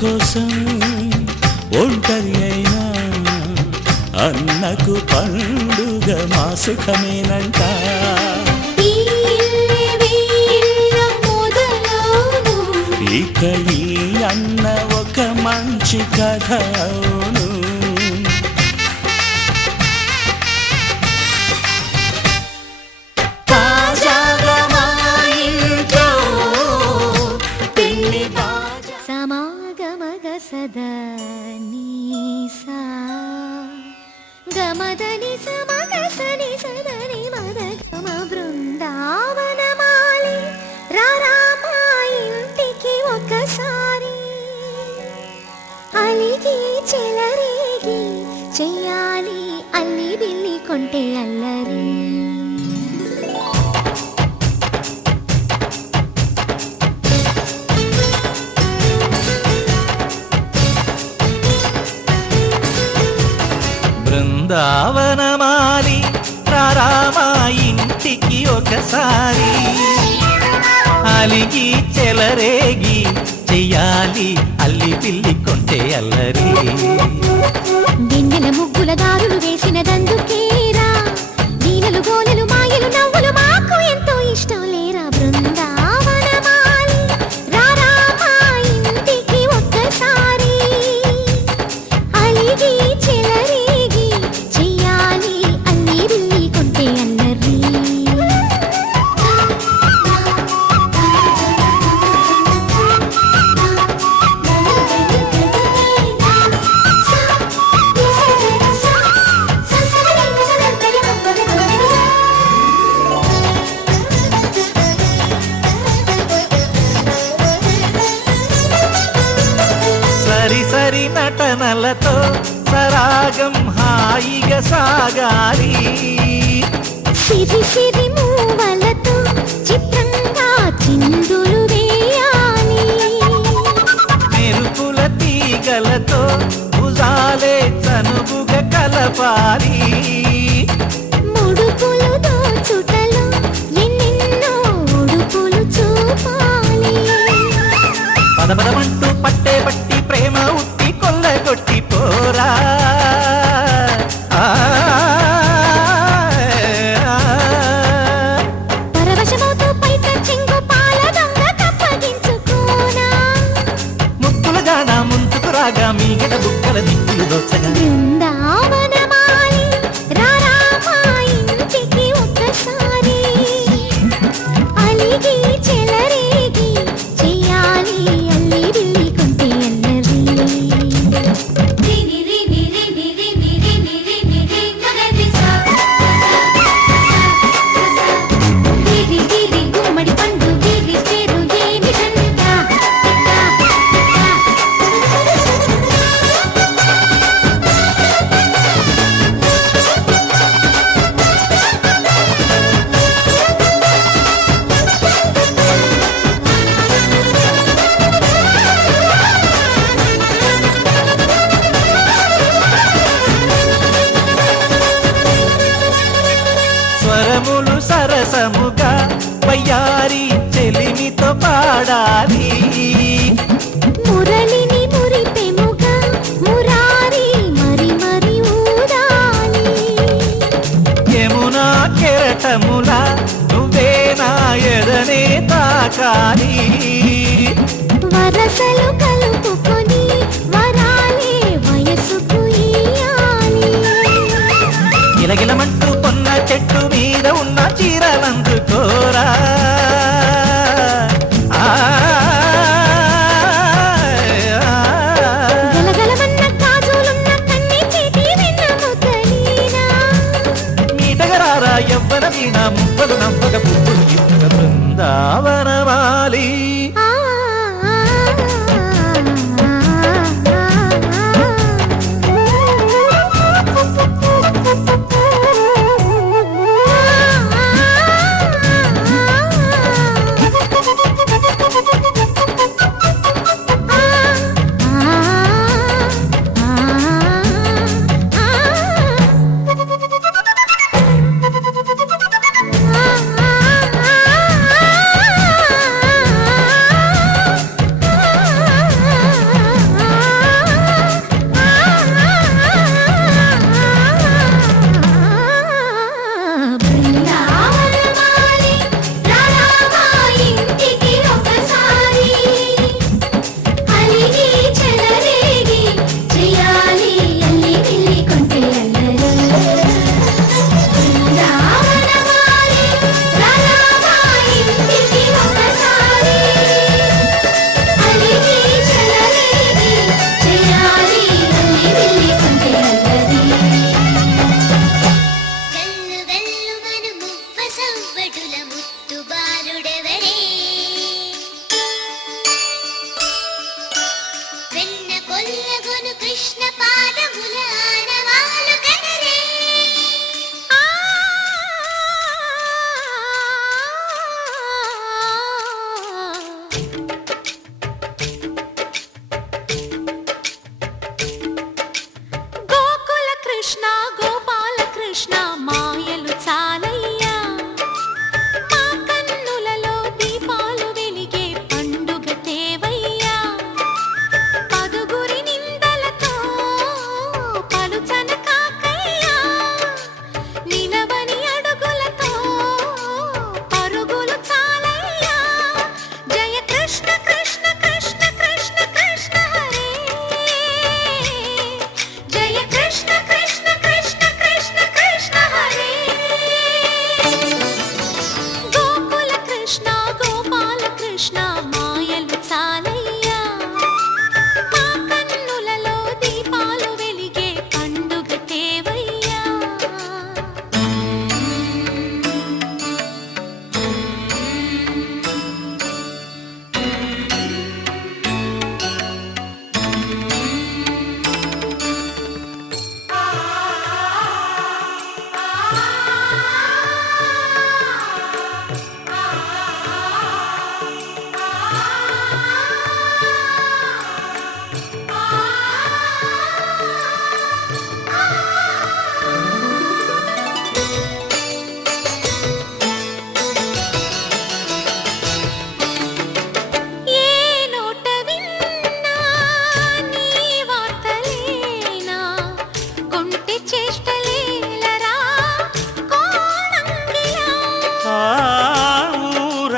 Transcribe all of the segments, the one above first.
కోసం ఒంటరి అయినా అన్నకు పండుగ మా సుఖమేనంట. ఇక ఈ అన్న ఒక మంచి కథ అవును. సదా నీసా గమదని సమగసని సదని మదగమ బృందావనమాలి రారామా ఇంటికి ఒకసారి అలిగి చెలరేగి చెయ్యాలి అల్లి బిల్లి కొంటే అల్లరి. బృందావనమాలి రారామా ఇంటికి ఒకసారి అలిగి చెలరేగి చెయ్యాలి అల్లి పిల్లి కొంటే అల్లరి. దిన్నెల ముగ్గుల దారులు వేసినదందుకేరా దీనలు గోలెలు మాయలు నవ్వులు మాకు ఎంతో ఇష్టం లేరా. బృందావనమాలి రారామా ఇంటికి ఒక్కసారి అలిగి చెలరేగి చెయ్యాలి అల్లి బిల్లి కొంటే అల్లరి. సరి సరి నటనలతో సరాగం హాయిగా సాగాలి. సిరి సిరి మూవలతో చిత్రంగా చిందులు వేయాలి. మెరుపుల తీగలతో భుజాలే చనువుగా కలపాలి. ముడుపులు దోచుటలో ఎన్నెన్నో ఉడుపులు చూపాలి. పదపదమంటూ పట్టే పట్టి ప్రేమ ఉట్టి కొల్లగొట్టి పోరా. పరవశమవుతూ పైట చెంగు పాల దొంగ కప్పగించుకోనా. ముక్కుల గాన ముందుకు రాగా మీగడ బుక్కల దిక్కులు దోచగా. బృందావనమాలి రారామా ఇంటికి ఒక్కసారి అలిగి చెలరేగి చెయ్యాలి అల్లి బిల్లి కొంటే అల్లరి. గుమ్మడి పండు వీరి పేరు ఏమిటంట. స్వరములు సరసముగా వయ్యారి చెలిమితో పాడాలి. మురళిని మురిపెముగా మురారి మరి మరి ఊదాలి. యమునా కెరటముల నువ్వే నా ఎదనే తాకాలి. వరసలు కలుపుకొని వరాలే వయసుకు ఇయ్యాలి. గిలగిలమంటూ కొన్న చెట్టు మీద ఉన్న చీరలందుకోరా. గలగలమన్న గాజులున్న కన్ని చేతి వెన్న ముద్దలీనా. మీటగరారా ఎవ్వన వీణ మువ్వలు నవ్వక పువ్వులు ఇవ్వక. బృందావనమాలి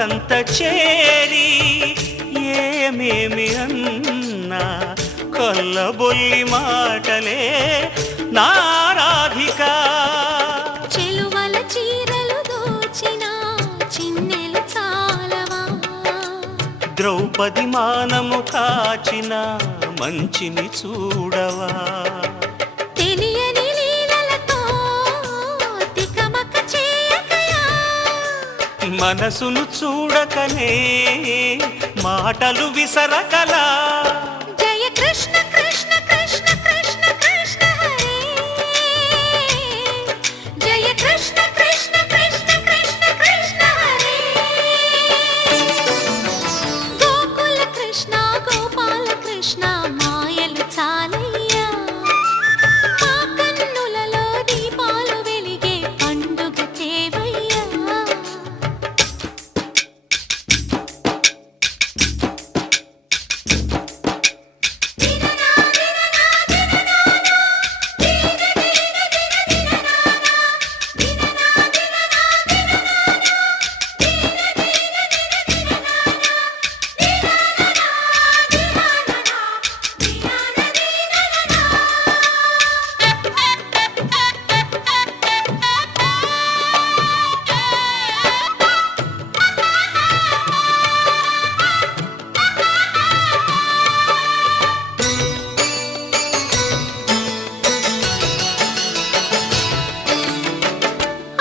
ఊరంత చేరి ఏమేమి అన్నా కొల్లబొల్లి మాటలే నారాధిక. చెలువల చీరలు దోచిన చిన్నెలు చాలవా, ద్రౌపది మానము కాచిన మంచిని చూడవా, తెలియని లీలలతో తికమక చేయకయా, మనసును చూడకనే మాటలు విసరకలా. జయ కృష్ణ కృష్ణ కృష్ణ కృష్ణ కృష్ణ హరే, జయ కృష్ణ కృష్ణ కృష్ణ కృష్ణ కృష్ణ హరే. గోకుల కృష్ణ గోపాల కృష్ణ మాయలు చాలయ్యా, మా కన్నులలో దీపాలు వెలిగే పండుగ తేవయ్యా.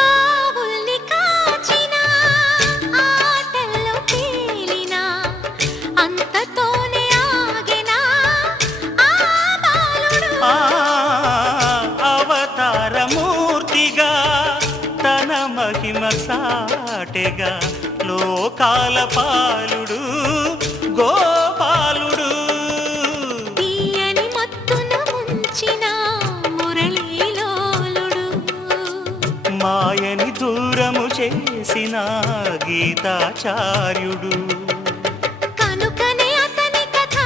ఆవుల్ని కాచిన ఆటల్లో తేలిన అంతతోనే ఆగెనా ఆ బాలుడు. ఆ అవతారమూర్తిగా తన మహిమ సాటెగా లోకాల పాలుడు గోపాలుడు. తీయని మత్తున ముంచిన మురళీలోలుడు, మాయని దూరము చేసిన గీతాచార్యుడు. కనుకనే అతని కథ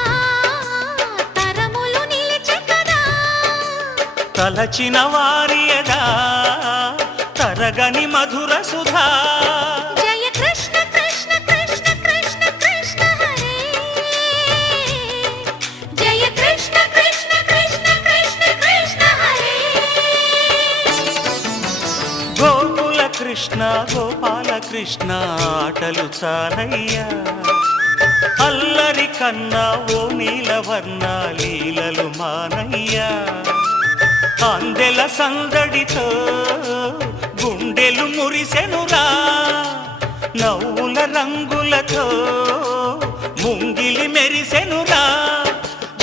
తరములు నిలిచె కదా, తలచిన వారియదా తరగని మధుర సుధా. జయ కృష్ణ కృష్ణ కృష్ణ కృష్ణ కృష్ణ హరే, జయ కృష్ణ కృష్ణ కృష్ణ కృష్ణ కృష్ణ హరే. గోకుల కృష్ణ గోపాల కృష్ణ ఆటలు చాలయ్యా, అల్లరి కన్నా ఓ నీలవర్ణ లీలలు మానయ్యా. అందెల సందడితో గుండెలు మురిసెనురా, నవ్వుల రంగులతో ముంగిలి మెరిసెనురా.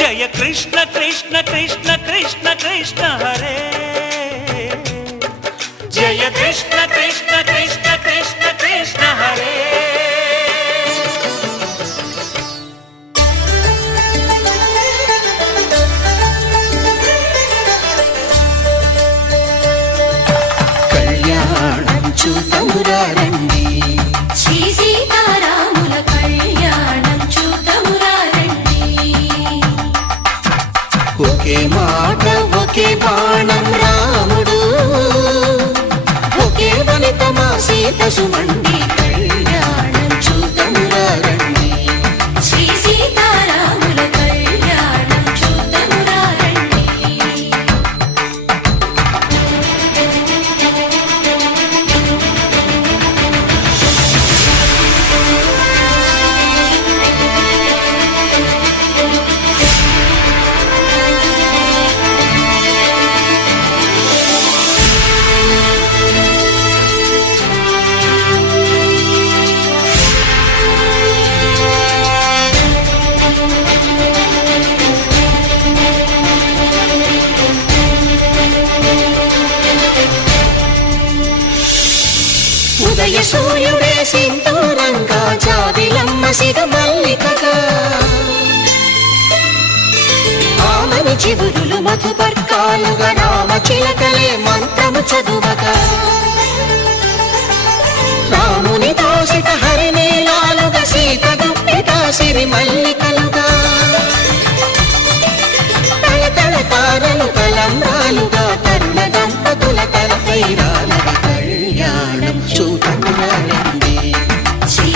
జయ కృష్ణ కృష్ణ కృష్ణ కృష్ణ కృష్ణ హరే, జయ కృష్ణ కృష్ణ కృష్ణ కృష్ణ కృష్ణ హరే. కళ్యాణం చూతమురా రండి, శ్రీ సీతారాముల కళ్యాణం చూతమురా రండి. ఒకే మాట ఒకే బాణం రాముడు, ఒకే వనిత మా సీత సుమండి. కళ్యాణం చూతమురా రండి, శ్రీ సీతారాముల కళ్యాణం చూతమురా రండి. ఉదయ సూర్యుడే సింధూరంగా జాబిలమ్మ సిగ మల్లికగా, ఆమని చివురులు మధుపర్కాలుగా రామ చిలకలే మంత్రము చదువగా, రాముని దోసిట హరినీలాలుగా సీత గుప్పిట సిరి మల్లికలుగా, తళతళ తారలు తలంబ్రాలుగా తరుణ దంపతుల తలపై రాలవి. కళ్యాణం చూతమురా రండి, శ్రీ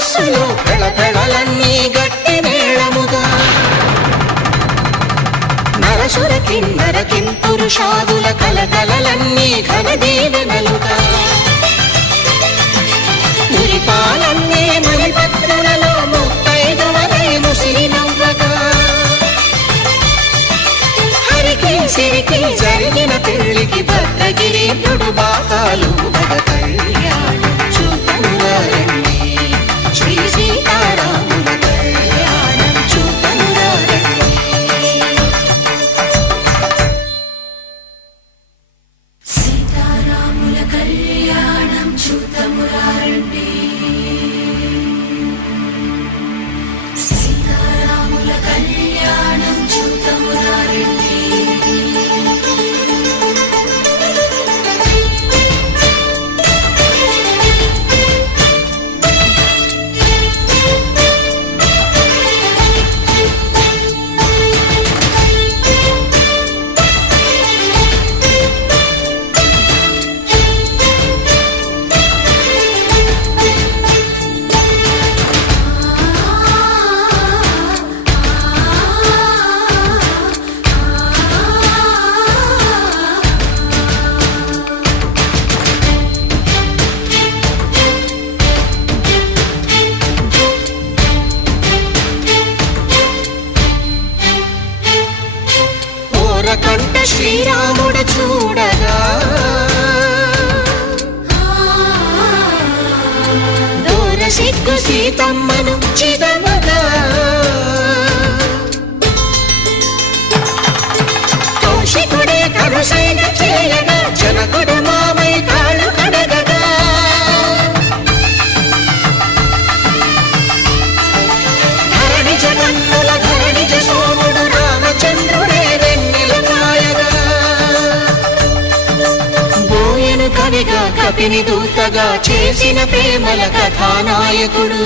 సరస్సులో పెళపెళలన్నీ గట్టి మేళముగా నరసుర కిన్నర కింపురుషాదుల కలకలలన్నీ ఘన దీవెనలుగా మురిపాలన్నీ మణిపత్రులలో ముత్తైదువలై ముసిరి నవ్వగా హరికి సిరికి జరిగిన పెళ్లికి భద్రగిరీంద్రుడు బాకాలు మగ కళ్యాణం చూతనురారండి శ్రీ సీతారాముల కళ్యాణం చూతనురారండి సీతారాముల కళ్యాణం చూతమురారండి సీతారాముల కళ్యాణం చూతమురారండి కంట శ్రీరాముడు చూడగా దూర సిగ్గు సీతమ్మను చిదమగా కౌశికుడే కరుసైన చేయగా జనకుడు మామై కాళ్ళు కడగగా ధరణి జగన్నుల ధరణిజ సోముడు రామచంద్రుడే కవిగా కపిని దూతగా చేసిన ప్రేమల కథానాయకుడు